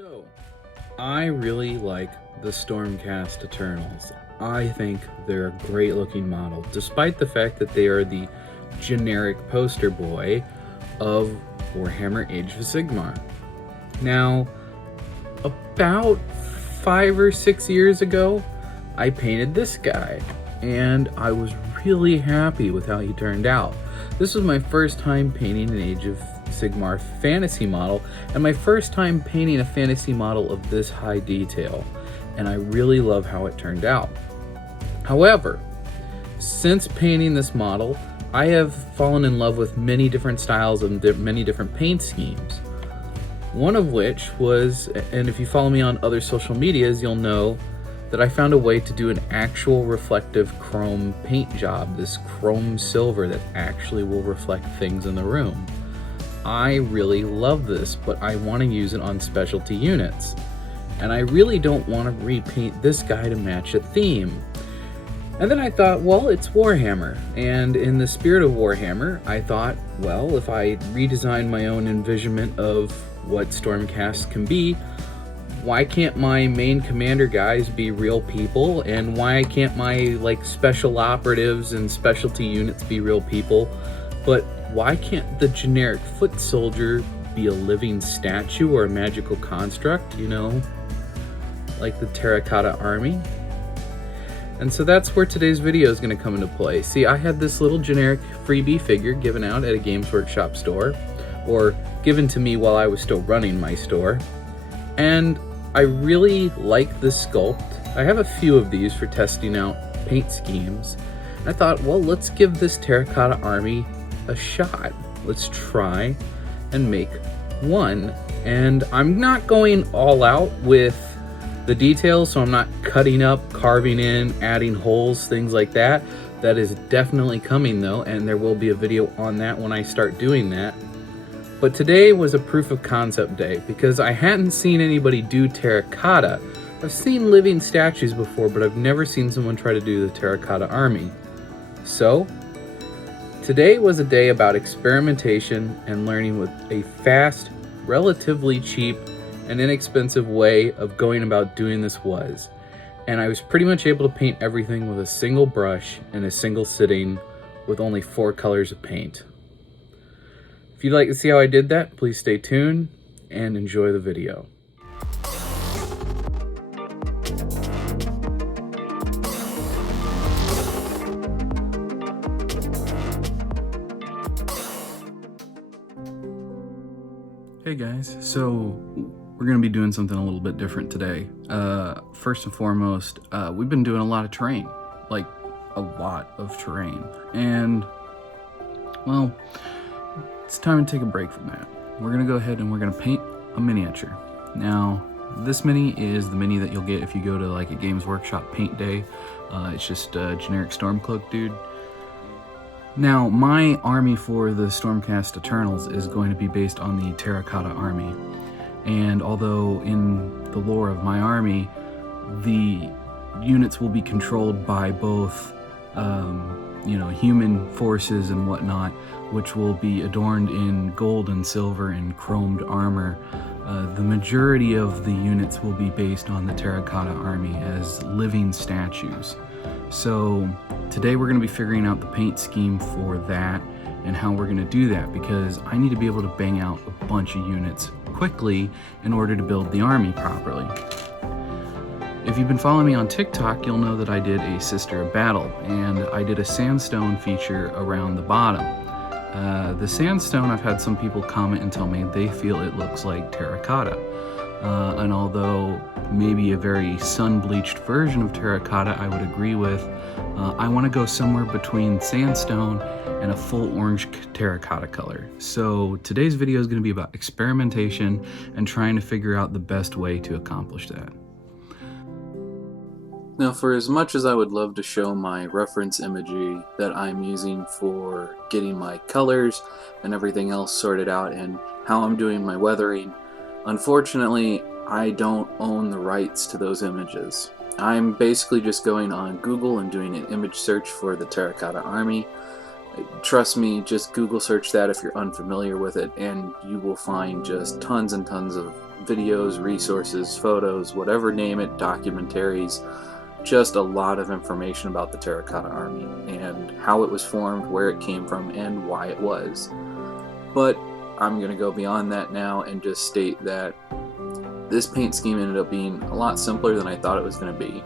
So, I really like the Stormcast Eternals. I think they're a great looking model, despite the fact that they are the generic poster boy of Warhammer Age of Sigmar. Now, about 5 or 6 years ago, I painted this guy, and I was really happy with how he turned out. This was my first time painting an Age of Sigmar fantasy model, and my first time painting a fantasy model of this high detail, and I really love how it turned out. However, since painting this model, I have fallen in love with many different styles and many different paint schemes. One of which was, and if you follow me on other social medias, you'll know that I found a way to do an actual reflective chrome paint job, this chrome silver that actually will reflect things in the room. I really love this, but I want to use it on specialty units. And I really don't want to repaint this guy to match a theme. And then I thought, well, it's Warhammer. And in the spirit of Warhammer, I thought, well, if I redesign my own envisionment of what Stormcast can be, why can't my main commander guys be real people? And why can't my special operatives and specialty units be real people? But why can't the generic foot soldier be a living statue or a magical construct, like the Terracotta Army? And so that's where today's video is going to come into play. See, I had this little generic freebie figure given out at a Games Workshop store, or given to me while I was still running my store. And I really like this sculpt. I have a few of these for testing out paint schemes. I thought, well, let's give this Terracotta Army a shot. Let's try and make one. And I'm not going all out with the details, so I'm not cutting up, carving in, adding holes, things like that. That is definitely coming though, and there will be a video on that when I start doing that. But today was a proof of concept day because I hadn't seen anybody do terracotta. I've seen living statues before, but I've never seen someone try to do the Terracotta Army. So today was a day about experimentation and learning with a fast, relatively cheap, and inexpensive way of going about doing this was. And I was pretty much able to paint everything with a single brush in a single sitting with only 4 colors of paint. If you'd like to see how I did that, please stay tuned and enjoy the video. Hey guys, so we're going to be doing something a little bit different today. First and foremost, we've been doing a lot of terrain, like a lot of terrain. And, well, it's time to take a break from that. We're going to go ahead and we're going to paint a miniature. Now, this mini is the mini that you'll get if you go to a Games Workshop paint day. It's just a generic Stormcloak dude. Now, my army for the Stormcast Eternals is going to be based on the Terracotta Army. And although in the lore of my army, the units will be controlled by both, human forces and whatnot, which will be adorned in gold and silver and chromed armor, the majority of the units will be based on the Terracotta Army as living statues. So today we're going to be figuring out the paint scheme for that and how we're going to do that, because I need to be able to bang out a bunch of units quickly in order to build the army properly. If you've been following me on TikTok, you'll know that I did a Sister of Battle, and I did a sandstone feature around the bottom. The sandstone, I've had some people comment and tell me they feel it looks like terracotta. And although maybe a very sun-bleached version of terracotta I would agree with, I want to go somewhere between sandstone and a full orange terracotta color. So today's video is going to be about experimentation and trying to figure out the best way to accomplish that. Now, for as much as I would love to show my reference imagery that I'm using for getting my colors and everything else sorted out and how I'm doing my weathering, unfortunately, I don't own the rights to those images. I'm basically just going on Google and doing an image search for the Terracotta Army, Trust me, just Google search that if you're unfamiliar with it, and you will find just tons and tons of videos, resources, photos, whatever, name it, documentaries, just a lot of information about the Terracotta Army and how it was formed, where it came from, and why it was. But I'm going to go beyond that now and just state that this paint scheme ended up being a lot simpler than I thought it was going to be.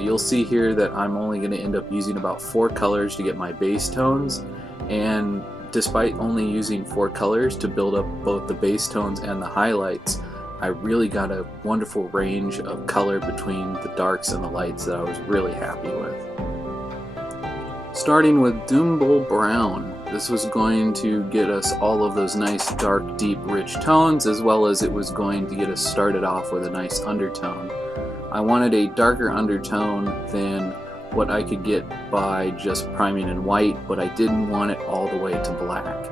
You'll see here that I'm only going to end up using about 4 colors to get my base tones, and despite only using 4 colors to build up both the base tones and the highlights, I really got a wonderful range of color between the darks and the lights that I was really happy with. Starting with Doombull Brown, this was going to get us all of those nice dark, deep, rich tones, as well as it was going to get us started off with a nice undertone. I wanted a darker undertone than what I could get by just priming in white, but I didn't want it all the way to black.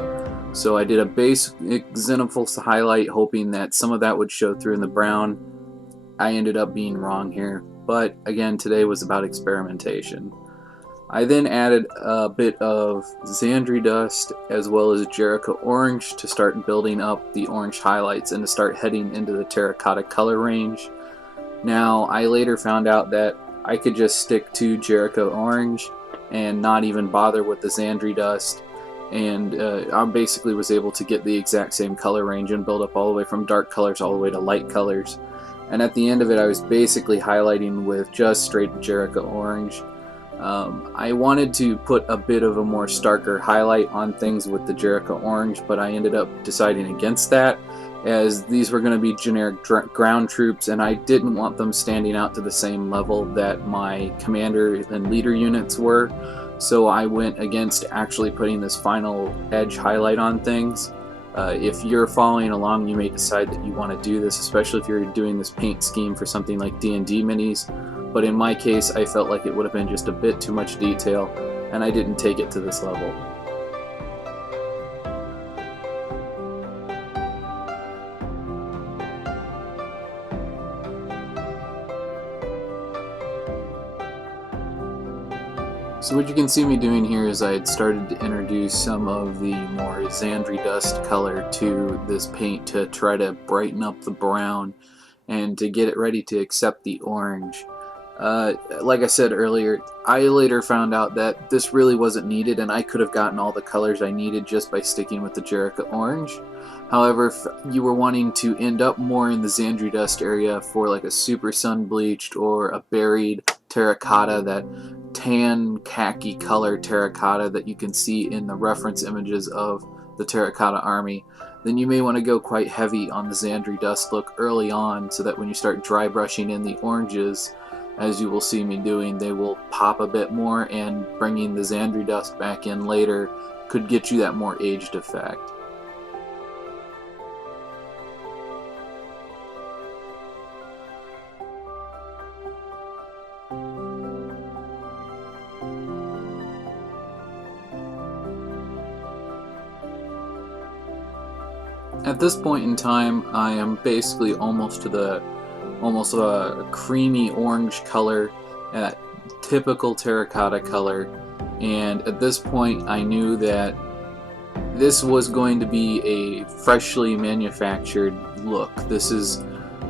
So I did a basic Xenophils highlight, hoping that some of that would show through in the brown. I ended up being wrong here, but again, today was about experimentation. I then added a bit of Xandri Dust as well as Jericho Orange to start building up the orange highlights and to start heading into the terracotta color range. Now, I later found out that I could just stick to Jericho Orange and not even bother with the Xandri Dust, and I basically was able to get the exact same color range and build up all the way from dark colors all the way to light colors. And at the end of it, I was basically highlighting with just straight Jericho Orange. I wanted to put a bit of a more starker highlight on things with the Jericho Orange, but I ended up deciding against that, as these were going to be generic ground troops, and I didn't want them standing out to the same level that my commander and leader units were. So I went against actually putting this final edge highlight on things. If you're following along, you may decide that you want to do this, especially if you're doing this paint scheme for something like D&D minis. But in my case, I felt like it would have been just a bit too much detail, and I didn't take it to this level. So what you can see me doing here is I had started to introduce some of the more Xandri Dust color to this paint to try to brighten up the brown and to get it ready to accept the orange. Like I said earlier, I later found out that this really wasn't needed, and I could have gotten all the colors I needed just by sticking with the Jericho Orange. However, if you were wanting to end up more in the Xandri Dust area for like a super sun bleached or a buried terracotta, that tan khaki color terracotta that you can see in the reference images of the Terracotta Army, then you may want to go quite heavy on the Xandri Dust look early on, so that when you start dry brushing in the oranges, as you will see me doing, they will pop a bit more, and bringing the Xandri Dust back in later could get you that more aged effect. At this point in time, I am basically almost a creamy orange color, typical terracotta color, and at this point I knew that this was going to be a freshly manufactured look. This is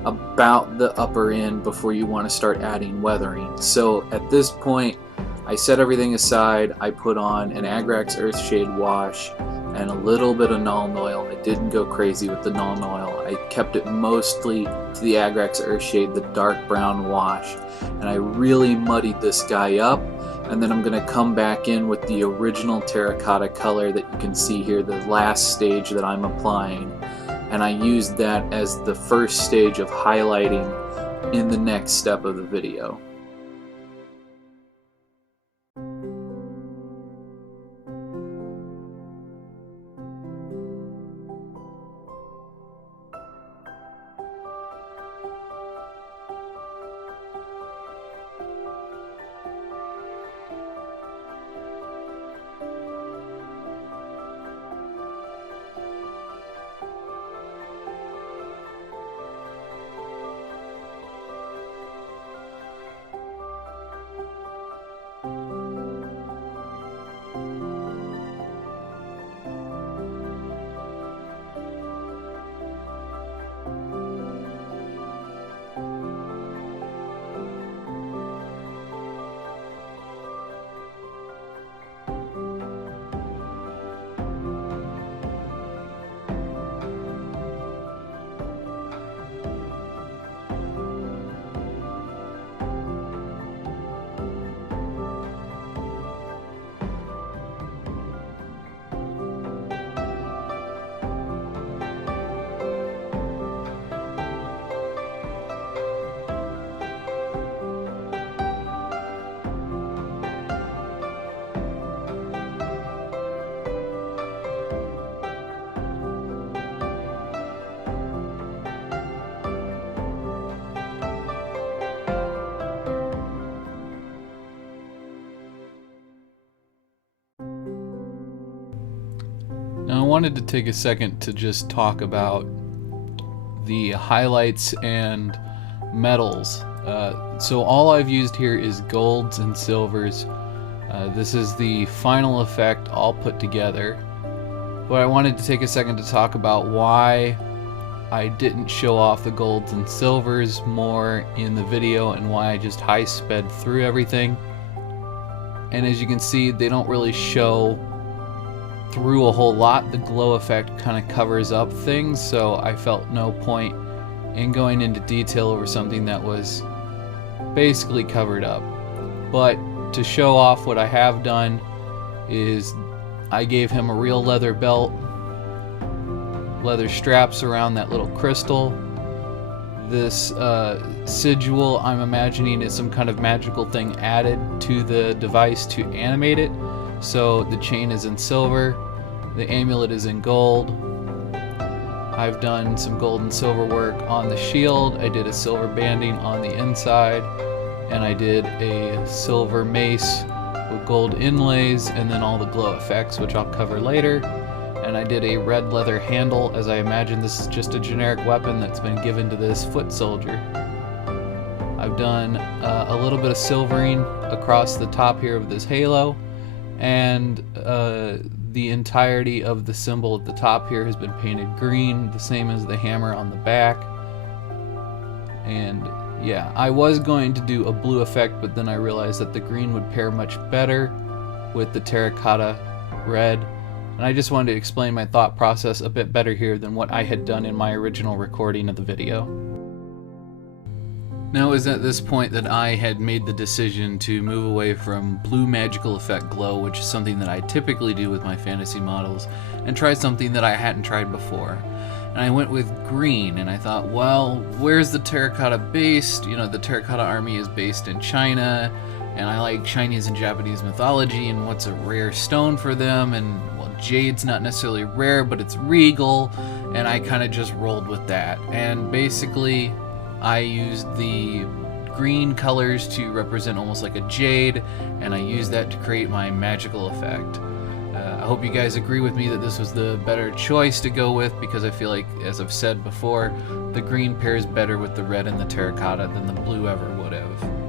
about the upper end before you want to start adding weathering. So at this point, I set everything aside. I put on an Agrax Earthshade wash and a little bit of Nuln Oil. I didn't go crazy with the Nuln Oil. I kept it mostly to the Agrax Earthshade, the dark brown wash, and I really muddied this guy up. And then I'm going to come back in with the original terracotta color that you can see here, the last stage that I'm applying. And I used that as the first stage of highlighting in the next step of the video. wanted to take a second to just talk about the highlights and metals. So all I've used here is golds and silvers. This is the final effect all put together. But I wanted to take a second to talk about why I didn't show off the golds and silvers more in the video and why I just high sped through everything. And as you can see, they don't really show through a whole lot. The glow effect kind of covers up things, so I felt no point in going into detail over something that was basically covered up. But to show off what I have done is I gave him a real leather belt, leather straps around that little crystal. This sigil, I'm imagining, is some kind of magical thing added to the device to animate it. So the chain is in silver, the amulet is in gold. I've done some gold and silver work on the shield. I did a silver banding on the inside, and I did a silver mace with gold inlays, and then all the glow effects, which I'll cover later. And I did a red leather handle, as I imagine this is just a generic weapon that's been given to this foot soldier. I've done a little bit of silvering across the top here of this halo, and the entirety of the symbol at the top here has been painted green, the same as the hammer on the back. And yeah, I was going to do a blue effect, but then I realized that the green would pair much better with the terracotta red. And I just wanted to explain my thought process a bit better here than what I had done in my original recording of the video. Now it was at this point that I had made the decision to move away from blue magical effect glow, which is something that I typically do with my fantasy models, and try something that I hadn't tried before. And I went with green, and I thought, well, where's the terracotta based? You know, the Terracotta Army is based in China, and I like Chinese and Japanese mythology, and what's a rare stone for them, and well, jade's not necessarily rare, but it's regal, and I kind of just rolled with that. And basically, I used the green colors to represent almost like a jade, and I used that to create my magical effect. I hope you guys agree with me that this was the better choice to go with, because I feel like, as I've said before, the green pairs better with the red and the terracotta than the blue ever would have.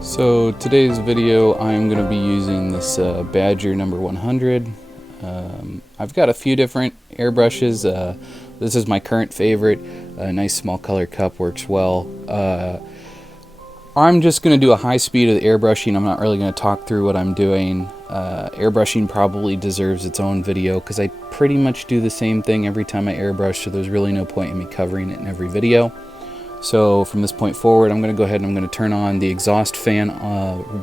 So today's video, I'm going to be using this Badger number 100. I've got a few different airbrushes. This is my current favorite. A nice small color cup works well. I'm just going to do a high speed of the airbrushing. I'm not really going to talk through what I'm doing. Airbrushing probably deserves its own video because I pretty much do the same thing every time I airbrush, so there's really no point in me covering it in every video. So from this point forward, I'm going to go ahead and I'm going to turn on the exhaust fan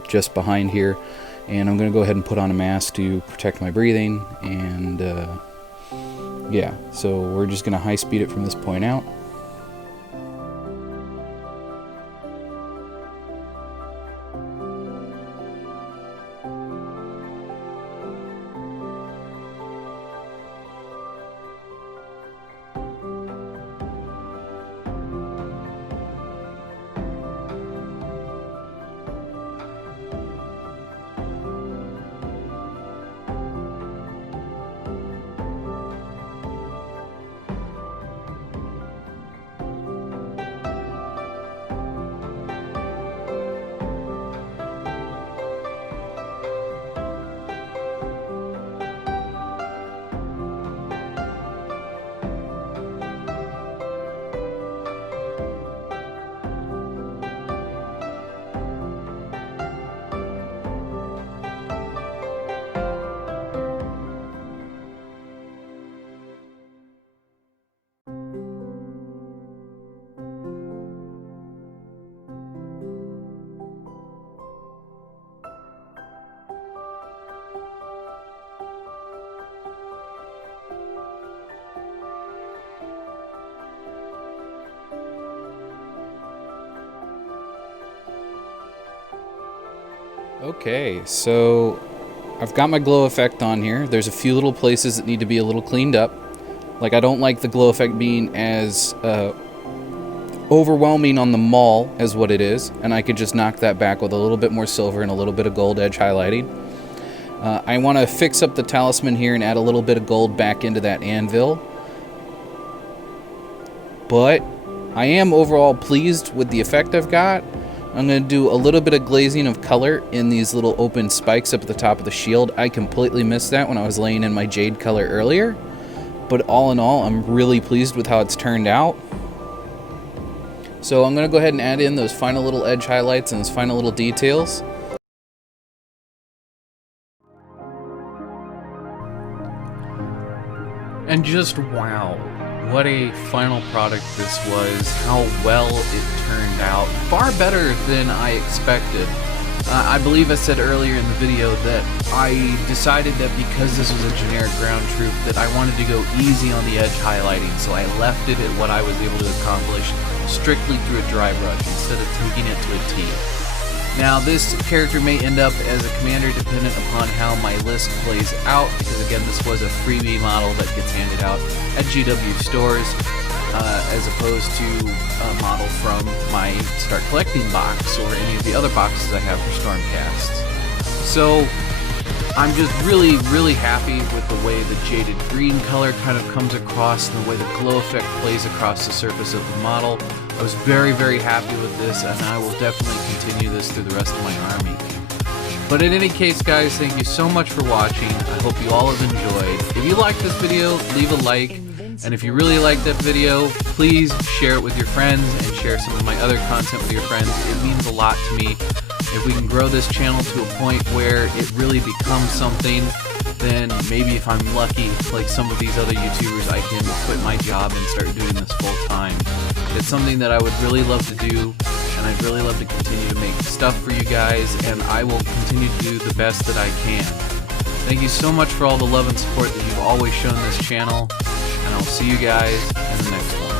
just behind here, and I'm going to go ahead and put on a mask to protect my breathing. And yeah, so we're just going to high speed it from this point out. Okay, so I've got my glow effect on here. There's a few little places that need to be a little cleaned up. Like, I don't like the glow effect being as overwhelming on the maul as what it is, and I could just knock that back with a little bit more silver and a little bit of gold edge highlighting. I want to fix up the talisman here and add a little bit of gold back into that anvil. But I am overall pleased with the effect I've got. I'm going to do a little bit of glazing of color in these little open spikes up at the top of the shield. I completely missed that when I was laying in my jade color earlier. But all in all, I'm really pleased with how it's turned out. So I'm going to go ahead and add in those final little edge highlights and those final little details. And just wow, what a final product this was, how well it turned out, far better than I expected. I believe I said earlier in the video that I decided that because this was a generic ground troop that I wanted to go easy on the edge highlighting, so I left it at what I was able to accomplish strictly through a dry brush instead of taking it to a T. Now, this character may end up as a commander dependent upon how my list plays out, because again, this was a freebie model that gets handed out at GW stores, as opposed to a model from my Start Collecting box or any of the other boxes I have for Stormcasts. So, I'm just really, really happy with the way the jaded green color kind of comes across and the way the glow effect plays across the surface of the model. I was very, very happy with this, and I will definitely continue this through the rest of my army. But in any case, guys, thank you so much for watching. I hope you all have enjoyed. If you liked this video, leave a like. And if you really liked that video, please share it with your friends and share some of my other content with your friends. It means a lot to me. If we can grow this channel to a point where it really becomes something, then maybe if I'm lucky, like some of these other YouTubers, I can quit my job and start doing this full time. It's something that I would really love to do, and I'd really love to continue to make stuff for you guys, and I will continue to do the best that I can. Thank you so much for all the love and support that you've always shown this channel, and I'll see you guys in the next one.